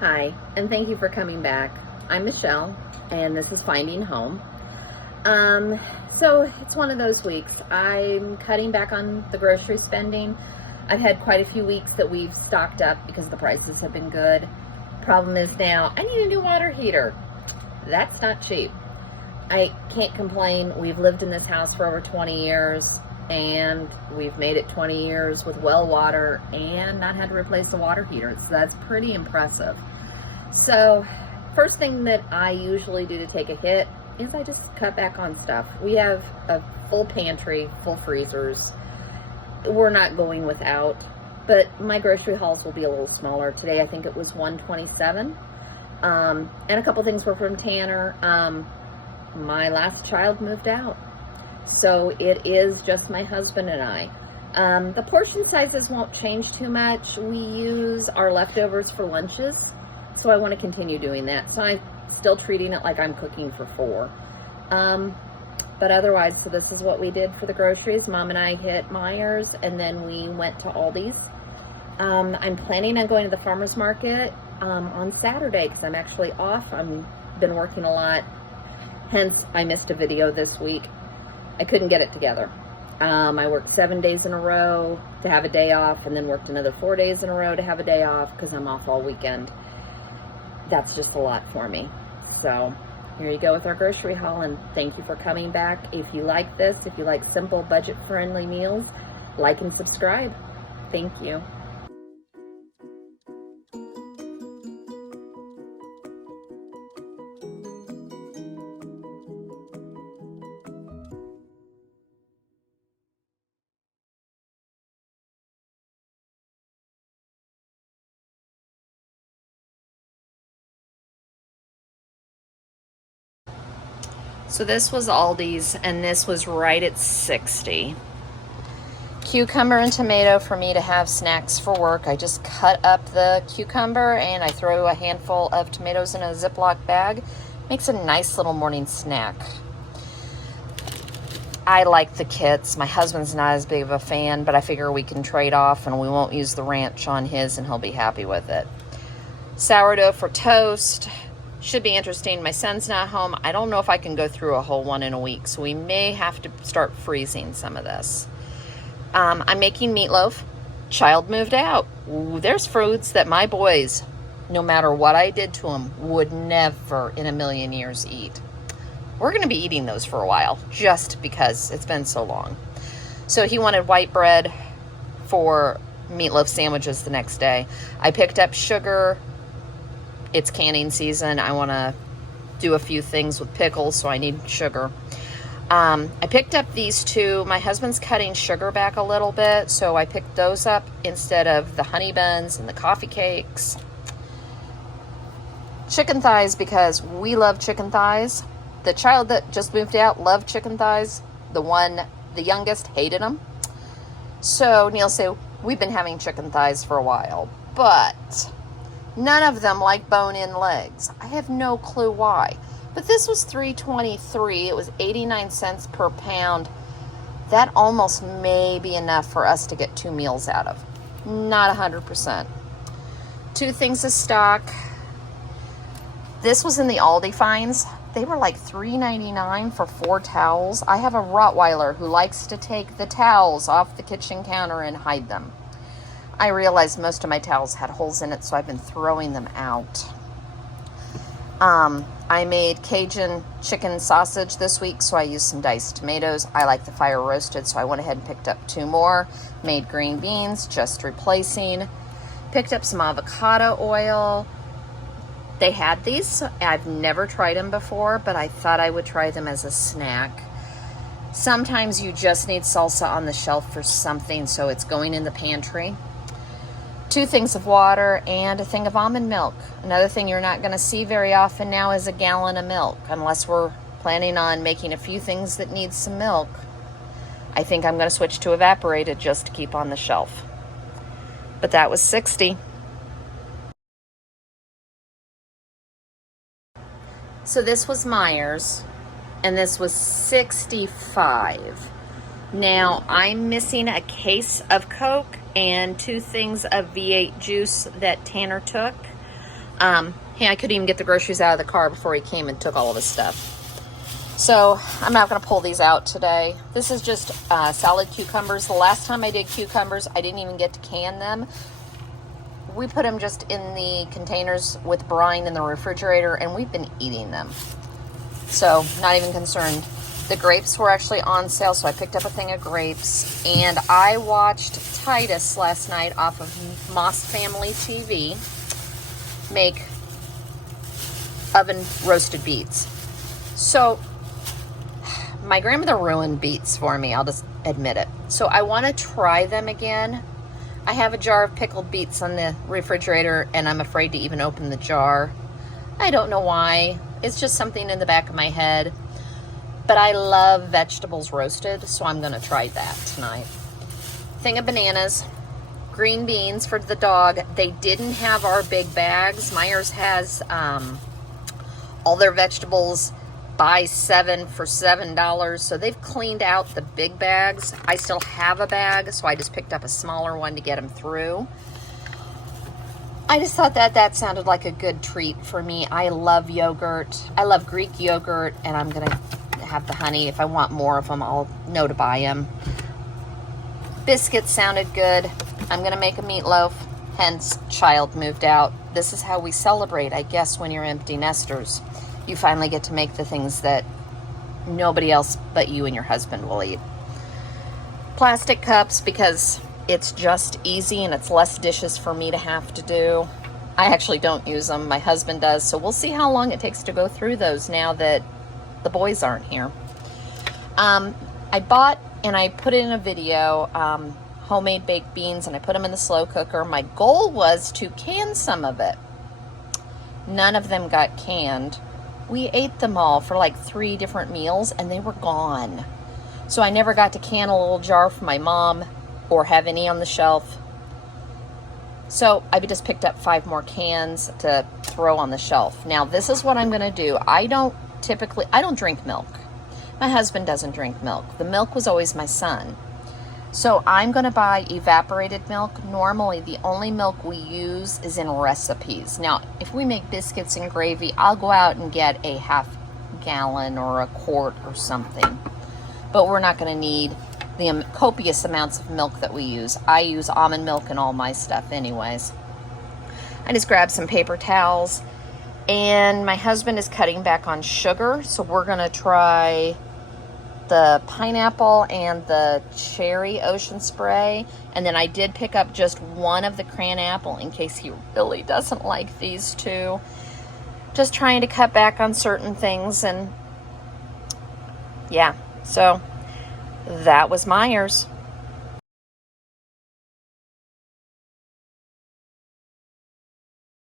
Hi, and thank you for coming back. I'm Michelle, and this is Finding Home. So it's one of those weeks. I'm cutting back on the grocery spending. I've had quite a few weeks that we've stocked up because the prices have been good. Problem is now, I need a new water heater. That's not cheap. I can't complain. We've lived in this house for over 20 years, and we've made it 20 years with well water and not had to replace the water heater. So that's pretty impressive. So first thing that I usually do to take a hit is I just cut back on stuff. We have a full pantry, full freezers. We're not going without, but my grocery hauls will be a little smaller. Today I think it was 127. And a couple things were from Tanner. My last child moved out, so it is just my husband and I. The portion sizes won't change too much. We use our leftovers for lunches, so I want to continue doing that. So I'm still treating it like I'm cooking for 4. But otherwise, so this is what we did for the groceries. Mom and I hit Meijers, and then we went to Aldi's. I'm planning on going to the farmer's market on Saturday because I'm actually off. I've been working a lot, hence I missed a video this week. I couldn't get it together. I worked 7 days in a row to have a day off, and then worked another 4 days in a row to have a day off because I'm off all weekend. That's just a lot for me. So here you go with our grocery haul, and thank you for coming back. If you like this, if you like simple budget-friendly meals, like and subscribe. Thank you. So this was Aldi's, and this was right at 60. Cucumber and tomato for me to have snacks for work. I just cut up the cucumber and I throw a handful of tomatoes in a Ziploc bag. Makes a nice little morning snack. I like the kits. My husband's not as big of a fan, but I figure we can trade off and we won't use the ranch on his and he'll be happy with it. Sourdough for toast. Should be interesting. My son's not home. I don't know if I can go through a whole one in a week, so we may have to start freezing some of this. I'm making meatloaf. Child moved out. Ooh, there's foods that my boys, no matter what I did to them, would never in a million years eat. We're going to be eating those for a while, just because it's been so long. So he wanted white bread for meatloaf sandwiches the next day. I picked up sugar. It's canning season. I want to do a few things with pickles, so I need sugar. I picked up these two. My husband's cutting sugar back a little bit, so I picked those up instead of the honey buns and the coffee cakes. Chicken thighs, because we love chicken thighs. The child that just moved out loved chicken thighs. The youngest, hated them. So Neil said, we've been having chicken thighs for a while, but none of them like bone-in legs. I have no clue why. But this was $3.23. It was 89 cents per pound. That almost may be enough for us to get 2 meals out of. Not 100%. 2 things of stock. This was in the Aldi finds. They were like $3.99 for 4 towels. I have a Rottweiler who likes to take the towels off the kitchen counter and hide them. I realized most of my towels had holes in it, so I've been throwing them out. I made Cajun chicken sausage this week, so I used some diced tomatoes. I like the fire roasted, so I went ahead and picked up 2 more. Made green beans, just replacing. Picked up some avocado oil. They had these. I've never tried them before, but I thought I would try them as a snack. Sometimes you just need salsa on the shelf for something, so it's going in the pantry. 2 things of water and a thing of almond milk. Another thing you're not going to see very often now is a gallon of milk, unless we're planning on making a few things that need some milk. I think I'm going to switch to evaporated just to keep on the shelf. But that was 60. So this was Meijer's, and this was 65. Now, I'm missing a case of Coke and 2 things of V8 juice that Tanner took. Hey, I couldn't even get the groceries out of the car before he came and took all of his stuff. So I'm not going to pull these out today. This is just salad cucumbers. The last time I did cucumbers, I didn't even get to can them. We put them just in the containers with brine in the refrigerator, and we've been eating them. So not even concerned. The grapes were actually on sale, so I picked up a thing of grapes. And I watched Titus last night off of Moss Family TV make oven roasted beets. So my grandmother ruined beets for me, I'll just admit it. So I want to try them again. I have a jar of pickled beets on the refrigerator, and I'm afraid to even open the jar. I don't know why. It's just something in the back of my head. But I love vegetables roasted, so I'm going to try that tonight. Thing of bananas, green beans for the dog. They didn't have our big bags. Meijer's has all their vegetables buy 7 for $7, so they've cleaned out the big bags. I still have a bag, so I just picked up a smaller one to get them through. I just thought that sounded like a good treat for me. I love yogurt. I love Greek yogurt, and I'm gonna have the honey. If I want more of them, I'll know to buy them. Biscuits sounded good. I'm gonna make a meatloaf, hence child moved out. This is how we celebrate, I guess, when you're empty nesters. You finally get to make the things that nobody else but you and your husband will eat. Plastic cups, because it's just easy and it's less dishes for me to have to do. I actually don't use them. My husband does, so we'll see how long it takes to go through those now that the boys aren't here. I bought, and I put in a video, homemade baked beans, and I put them in the slow cooker. My goal was to can some of it. None of them got canned. We ate them all for like 3 different meals, and they were gone. So I never got to can a little jar for my mom or have any on the shelf. So I just picked up 5 more cans to throw on the shelf. Now, this is what I'm going to do. I don't drink milk. My husband doesn't drink milk. The milk was always my son. So I'm going to buy evaporated milk. Normally, the only milk we use is in recipes. Now, if we make biscuits and gravy, I'll go out and get a half gallon or a quart or something. But we're not going to need the copious amounts of milk that we use. I use almond milk in all my stuff anyways. I just grabbed some paper towels, and my husband is cutting back on sugar, so we're going to try the pineapple and the cherry ocean spray. And then I did pick up just one of the cran apple in case he really doesn't like these 2. Just trying to cut back on certain things, and yeah, so that was Meijer's.